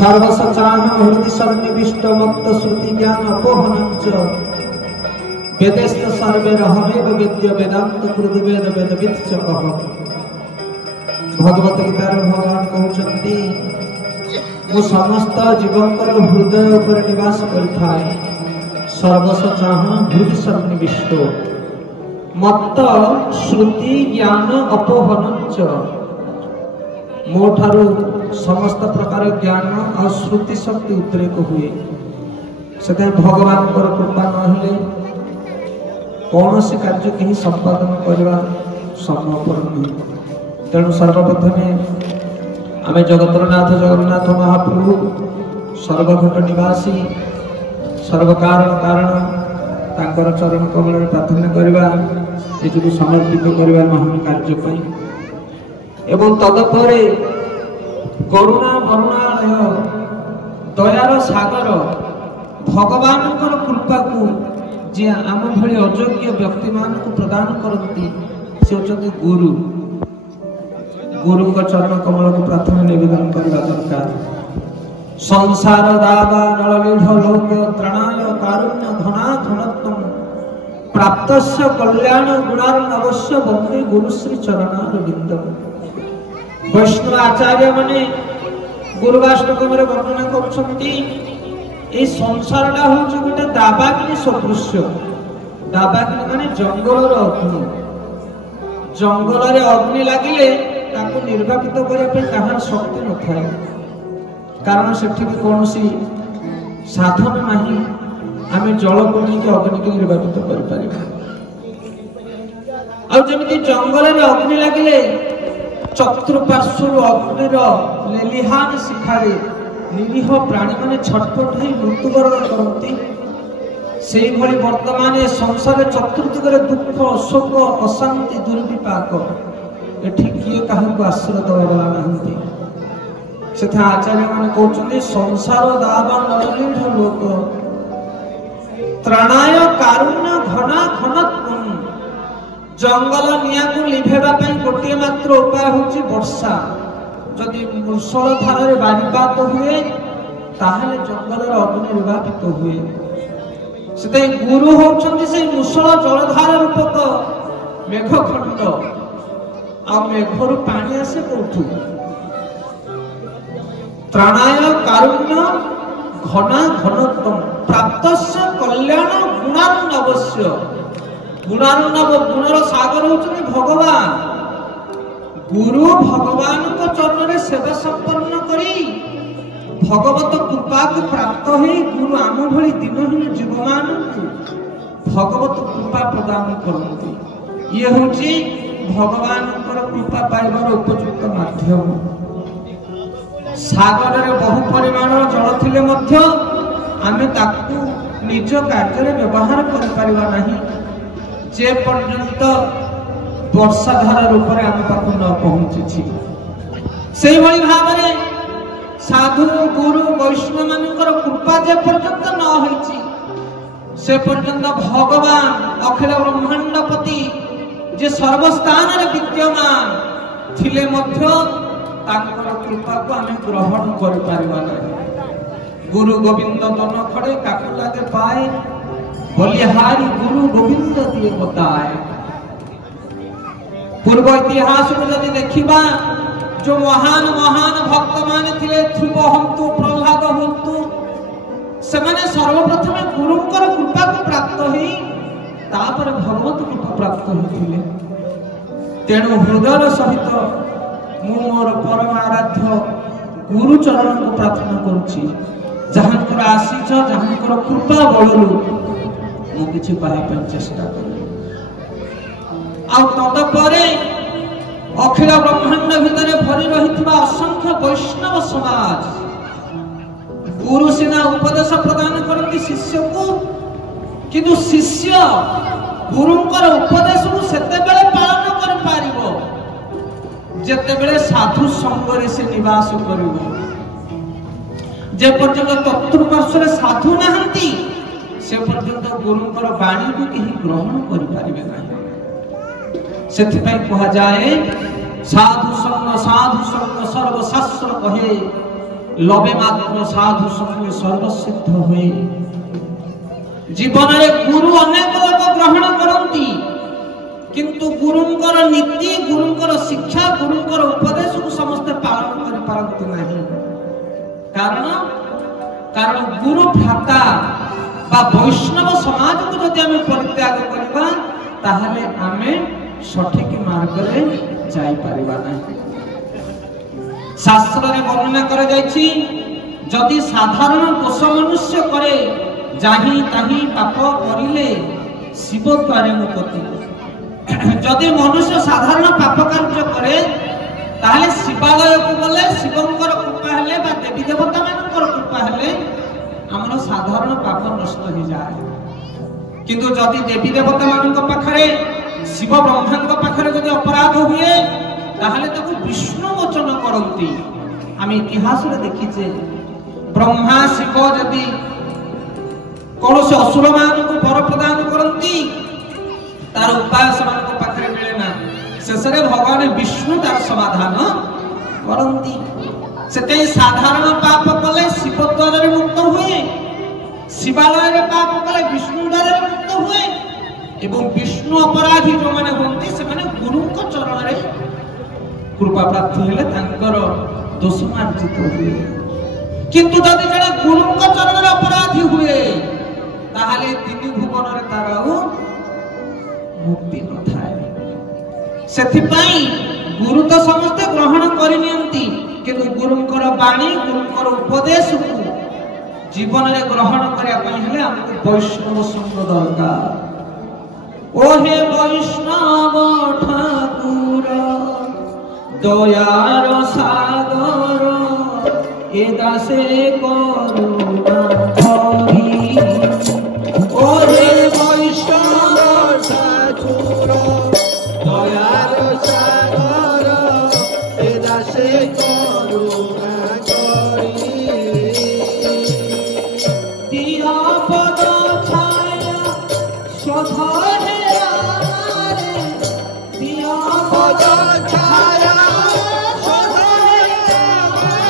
सर्वसचान हृदि सन्निविष्ट मत्त श्रुति ज्ञान अपोहनञ्च वेदेस्त सर्वे रहमेव वेद्य वेदांत कृदुवेद वेदविद च कह। भगवत गीतार भगवान कहउछन्ति मु समस्त जीवंकर हृदय उपर निवास करिथाए सर्वसचान हृदि सन्निविष्ट मत्त श्रुति ज्ञान अपोहनञ्च मोठारु समस्त प्रकार ज्ञान और श्रुति शक्ति उद्रेक हुए से भगवान कृपा नहले कौन से कार्य कहीं संपादन करवा संभवपर नहीं। तेणु सर्वप्रथमे आमे जगतरनाथ जगन्नाथ महाप्रभु सर्वघट निवासी सर्वकारण कारण तांकर चरण कमल प्रार्थना करवा निजको समर्पित करवा महान कार्य एवं तदपरे करुणा करुणालय दयार सागर भगवान कृपा को जी आम भली अयोग्य व्यक्ति मान को प्रदान करती से होती गुरु। गुरु का चरण कमल को प्रार्थना निवेदन करने दरकार। संसार दावा नललीढ़ लोक त्रणाय कारुण्य घना घनत्व प्राप्तस्य कल्याण गुणार्णवस्य वंदे गुरुश्री चरणारविंद। वैष्णव आचार्य माने गुरुवाष्टकम वर्णना करछन्ति ए संसारटा होछि गोटे दाबाग्नि सदृश। दाबाग्नि माने जंगलर अग्नि। जंगल रे अग्नि लागिले ताको निर्वापित करिया पे काहार शक्ति न थाए कारण सेठी कोनोसी साधन नाही आमे जल को नहीं के अग्नि के निर्वापित कर परिबा। आ जेमिति जंगल रे अग्नि लागिले चतुर्पार्श्वर अग्निर लेलिहान शिखारे निरीह प्राणी माने छटपट होई मृत्युवरण करती से भली वर्तमान संसार चतुर्दिगरे दुख शोक अशांति दुर्विपाक एठी किए काहको आश्रय दवा नाहंती। सेथा आचार्य माने कहउछन्ति संसार दावा नललीढ़ लोक त्रणाय कारुण्य घना घनत्व। जंगल निया को लिभेबा पई गोटे मात्र उपाय होछि वर्षा। जदि मूषल धार बारिपात हुए ताहले जंगल अग्नि निर्वापित हुए। से गुरु होउछन्ति से मूषल जलधार रूपक मेघखंड आ मेघरु पानी आसे कोठु। त्राणाय कारुण्य घना घनत्व प्राप्तस्य कल्याण गुणार्णवस्य। गुणार्णव गुणर सागर होउछन्ति भगवान। गुरु भगवान को चरण सेवा संपन्न करी भगवत कृपा को प्राप्त होई गुरु आम भली दिनहीन जीवमान भगवत कृपा प्रदान करती। ये होची भगवान कृपा पाइबार उपयुक्त माध्यम। सागर रे बहु परिमाण जल थिले मध्य आमे ताकू निज कार्य व्यवहार कर परिबा नाही जे पर्यंत वर्षा धार रूप में आम पाख न पहुंची। से भाव में साधु गुरु वैष्णव मानकर कृपा जे पर्यंत न होइछि से पर्यंत भगवान अखिल ब्रह्मांडपति जे सर्वस्थान रे विद्यमान थिले मध्य तांकर कृपा को आमे ग्रहण कर पारिबा नहीं। गुरु गोविंद तन खड़े काकु लागे पाए बलिहारी गुरु गोविंद दिए बताए। पूर्व इतिहास में यदि देखिबा जो महान महान भक्त माने थिले ध्रुव हंतु प्रहलाद हंतु से माने सर्वप्रथम गुरुंकर कृपा को प्राप्त होई तापर भगवत कृपा प्राप्त होइथिले। तेणु हृदय सहित मु मोर परम आराध्य गुरु चरण को प्रार्थना करूछि जहांकर आशीष जहांकर कृपा बळलु मु किछि पाइ पर चेष्टा करू। आ तदपरे अखिल ब्रह्मांड भितर भरी रहिथिबा असंख्य वैष्णव समाज गुरु सिना उपदेश प्रदान करती शिष्य को किंतु शिष्य गुरुंकर उपदेश को सेते बेले पालन कर पारिबो जेते बेले साधु संग रे से निवास करिवो। जे पर्यंत चतुर्पार्श्वर साधु नाहंती से पर्यंत गुरुंकर वाणी को केही ग्रहण कर पारिबे नाही। सेथिपाई कहा जाए साधु संग सर्वशास्त्र कहे लबे मात्र साधु संगे सर्वसिद्ध हुए। जीवन में गुरु अनेक लोक ग्रहण करती किंतु गुरुंकर नीति गुरुंकर शिक्षा गुरुंकर उपदेश को समस्ते पालन कर पारंती नहीं। कारण गुरु भ्राता बा वैष्णव समाज को जदि आम परित्याग करबा ताहले आमे सठिक मार्ग रे जाई परिबा नहीं। शास्त्र रे वर्णना करा जायछि जदि साधारण दोष मनुष्य करे जाहि ताहि पाप करिले शिव द्वारे मुक्ति। जदि मनुष्य साधारण पाप कार्य करे ताहले शिवालय को गले शिवंकर कृपा हेले बा देवी देवता मानकर कृपा हेले हमर साधारण पाप नष्ट हो जाए। किंतु जदि देवी देवता मानक पाखरे शिव ब्रह्मांक पाखरे जदि अपराध हुए ताहले ताको विष्णु वचन करती। आम इतिहास रे देखिचे ब्रह्मा शिव जदि कौन से असुर मान को वर प्रदान करती तार उपाय से पाखरे मिले ना शेष में भगवान विष्णु तार समाधान करती। से साधारण पाप कले शिव द्वारा मुक्त हुए शिवालय रे पाप कले विष्णु द्वारा मुक्त हुए एवं विष्णु अपराधी जो माने होंती से माने गुरु को चरण रे कृपा प्राप्त हेले तांकर दोष मार्जित हुए। किंतु जदि जने गुरु को चरण रे अपराधी हुए ताहाले तीन भुवन रे तार मुक्ति न थाए। सेथि पई गुरु तो समस्त ग्रहण करि नियंती किंतु गुरुंकर वाणी गुरुंकर उपदेश को जीवन में ग्रहण करने हमको वैष्णव संग दरकार। ओहे वैष्णव ठाकुर दयार सागर ए दासे करुणा करी। ओहे वैष्णव ठाकुर दयार सागर ए दासे करुणा करी। दिया पद छाया स्वधरे आरे दिया पद छाया स्वधरे आरे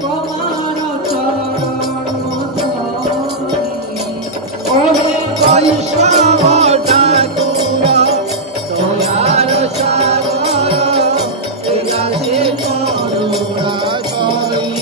तुम्हार चरण धरी। ओहे वैष्णव ठाकुर दयार सागर ए दासे करुणा करी।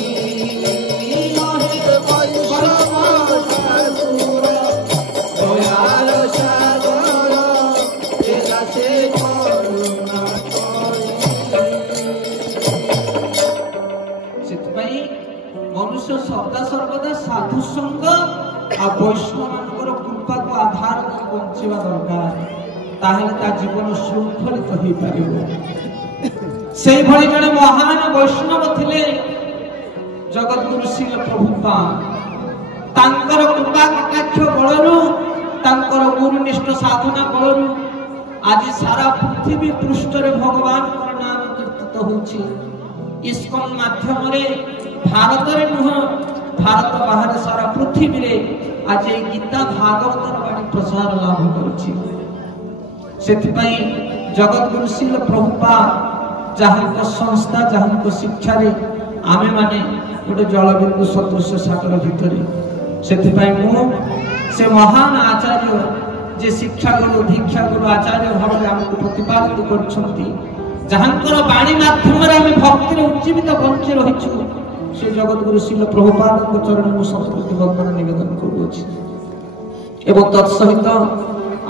मनुष्य सदा सर्वदा साधु संग आ वैष्णव मानकर कृपा को आधार कर बंचिबा दरकार ताहले ता जीवन श्रृंखलित होई परिबो। सेई भଳି जने महान वैष्णव थिले जगत गुरु श्रील प्रभुपाद। तांकर कृपा कटाक्ष बळरू तांकर गुरुनिष्ठ साधना बळरू आज सारा पृथ्वी पृष्ठ रे भगवान कर नाम कीर्तित होछि। इस्कन माध्यम रे भारत रे नुह भारत बाहर सारा पृथ्वी रे आज गीता भागवत वाणी प्रसार लाभ करुछि। सेथि पई जगत गुरु श्रील प्रभुपाद जहां संस्था जहां शिक्षा रे आमे माने गोटे जलबिंदु सदृश सागर भितरे सेथि पई मु से महान आचार्य जे शिक्षा गुरु दीक्षा गुरु आचार्य भाव हमको प्रतिपादित करछंती जहांकर वाणी माध्यम रे हम भक्ति रे उज्जीवित बंची रहिछु से जगत गुरु श्रील प्रभुपाद को चरण में संस्कृति वंदना निवेदन करूछि। एवं तत्सहित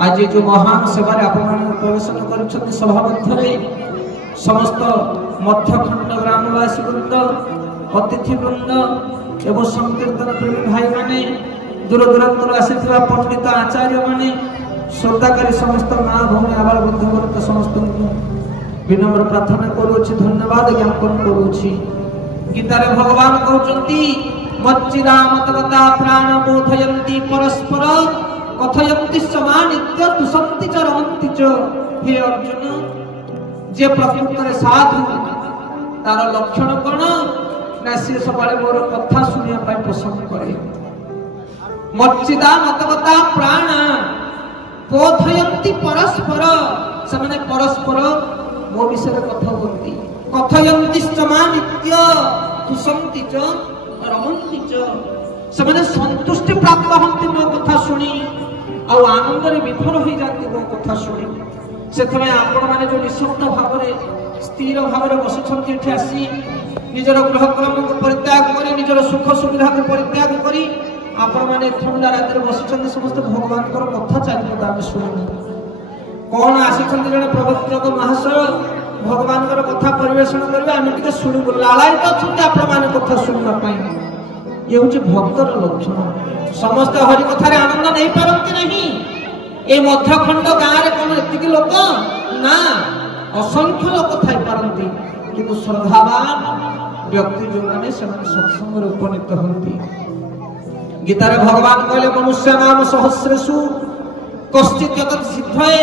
आज जो महान सेवा रे आपण प्रवेशन करछंती सभा मध्य रे समस्त मध्यखंड ग्रामवासी वृंद अतिथि वृंद एवं संकीर्तन प्रेमी भाई माने दूर दूरांतर आसीथिबा पंडित आचार्य माने श्रद्धाकारी समस्त माँ भौणी आबाल बंधु वर्ग समस्त विनम्र प्रार्थना करूछि धन्यवाद ज्ञापन करूछि। गीतारे भगवान कहउछंती मच्चिदा मतवता प्राण बोधयन्ति परस्पर कथयन्ति समानित्य तुसन्ति च रमन्ति च। हे अर्जुन जे प्रकृत रे साधु तार लक्षण कोन ना से सबले मोर कथा सुनिया पाई पसंद करे। मच्चिदा मतवता प्राण बोधयन्ति परस्पर से माने परस्पर मो विषय कथा बोलती कथयन्ति समानित्य खुशंती च रमन्ती च से संतुष्टि प्राप्त हंती मो कथा शुणी आनंद विफल हो जाती मो कथा शुणी से आपण मैंने जो निःशब्द भाव स्थिर भाव बसुंट आसी निजर गृहक्रम को परित्याग कर निजर सुख सुविधा को परित्याग कर आपण मैंने ठंडा रात बसुंट समस्त भगवान कथा चारिपदा आम शुणु कौन आसी जड़े प्रवर्तक महाशय भगवान कथा परिवेशन करेंगे आम टे शुणु लालायित अच्छा आपण मैंने कथा शुणा ये हूँ भक्तर लक्षण समस्त हरि कथार आनंद नहीं पारती नहीं ये मध्यखंड गाँव कौन एतिक लोक ना असंख्य लोक थी पारती किंतु श्रद्धावान व्यक्ति जो मैंने सत्संग उपनीत होती गीतार भगवान कहले मनुष्य नाम सहस्रेषु कश्चित् यतत् सिद्धये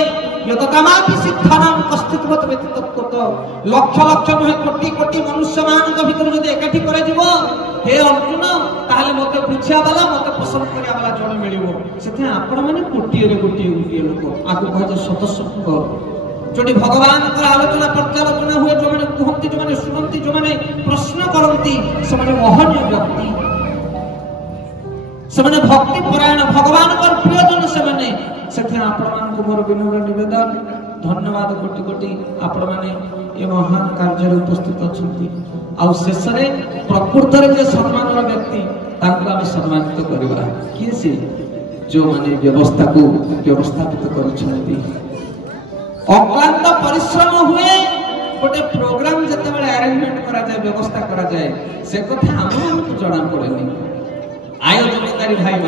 यततामापि सिद्धानां कश्चित् व्यतितत्वत लक्ष लक्ष नुहे कोटि कोटि मनुष्य मान भीतर जदि एकाठी करा जीवो हे अर्जुन ताहले मते बुझिया वाला मते पसंद करिया वाला जण मिलिवो सेथे आपण माने कोटिए रे कोटिए लोक आगु कह सतसंग जोटी भगवान का आलोचना पर्यालोचना हुए जो मैंने कहती जो मैंने सुनती जो मैंने प्रश्न करती से महनीय व्यक्ति से भक्ति परायण भगवान पर प्रियजन से मोर विनम्र निवेदन धन्यवाद कोटि कोटि आपण मैंने ये महान कार्य उपस्थित अच्छा शेष में प्रकृत जो सम्मान व्यक्ति आम सम्मानित करवा किए सी जो मैंने व्यवस्था को व्यवस्थापित कर अक्लांत परिश्रम हुए गोटे प्रोग्राम जिते अरेंजमेंट करा जाए व्यवस्था करा जाए से कथा हमको जना पड़ेनी आयोजनकारी भाई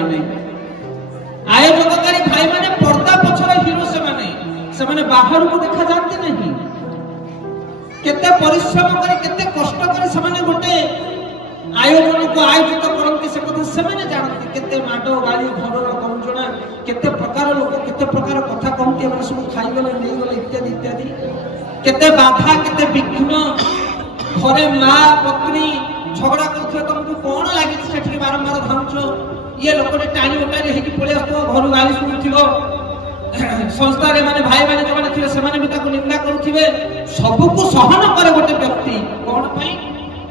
माने पर्दा पछरे हिरो से माने बाहर को देखा जाते नहीं केते परिश्रम करे केते कष्ट करे से माने गोटे आयोजन को आयोजित करते से कथा से माने जानते केते माडो गाली घरर गंजना केते प्रकार लोक केते प्रकार कथा कहते माने सब खाई गले नहीं गले इत्यादि इत्यादि केते बाधा केते विघ्न घरे मां पत्नी झगड़ा करथे तुमको कोन लागि सेठी बारंबार धामछो ये लोकटे टाणी उटारी हेकी पळे आस्तो घर गाली सुनुथिबो संस्था रे माने भाई माने जो माने थिबे से माने भी ताको निंदा करूथिबे सब को सहन करे गोटे व्यक्ति कोन पई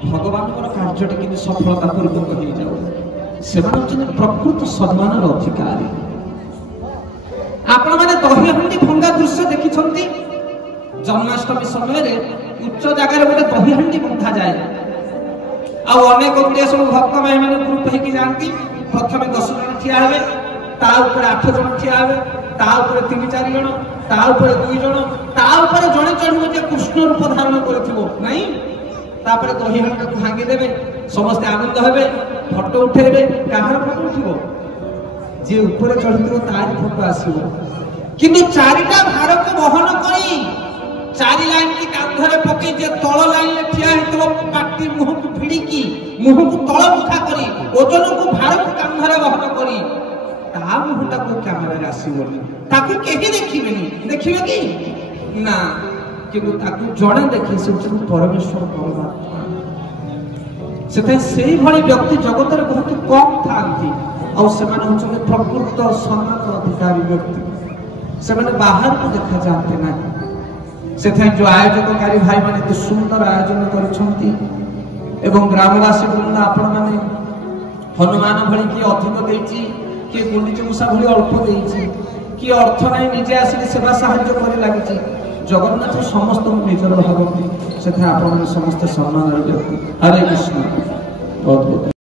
भगवान को कार्यटे कि सफलता पूर्वक हो जाओ से प्रकृत सम्मान अधिकारी आपण माने दही हंडी भंगा दृश्य देखी जन्माष्टमी समय उच्च जगार गोटे दही हंडी बंधा जाए अनेक गुड़िया सब भक्त भाई मैंने ग्रुप होगी जाती प्रथम 10 जन ठिया हे 8 जन ठिया हे 3-4 जन 2 जन जड़े चढ़े कृष्ण रूप धारण कर दही हंडी को भांगी देवे समस्त आनंद हे फटो उठेबे कहार फटो उठिबो जे ऊपर चढ़ी तार फटो आसीबो किंतु चारिटा भार को वहन करी 4 लाइन की कांधरे पकई जे तळ लाइन ले ठिया हेतबो पाटी मुह को भिड़िकी मुह को तळ मुखा करी ओजन को भार को कांधरे वहन करी ता मुहटा को कैमरा रे आसीबो ताकू केही देखिबे कि ना किंतु ताकू जणे देखि से परमेश्वर परमात्मा से भली व्यक्ति जगत रे बहुत कम थांती और से माने प्रकृत सम्मान अधिकारी व्यक्ति से बाहर को देखा जाते ना से जो आयोजनकारी भाई माने सुंदर आयोजन कर ग्रामवासी वृंद आपण माने हनुमान भली किए अधिक देछि किए गुंडीची मूषा भली अल्प देछि किए अर्थ नहीं निजे आसिक सेवा साहाय्य कर लागिछि जगन्नाथ समस्त निजर भावती से आपण समस्त सम्मान व्यक्ति हरे कृष्ण बहुत बहुत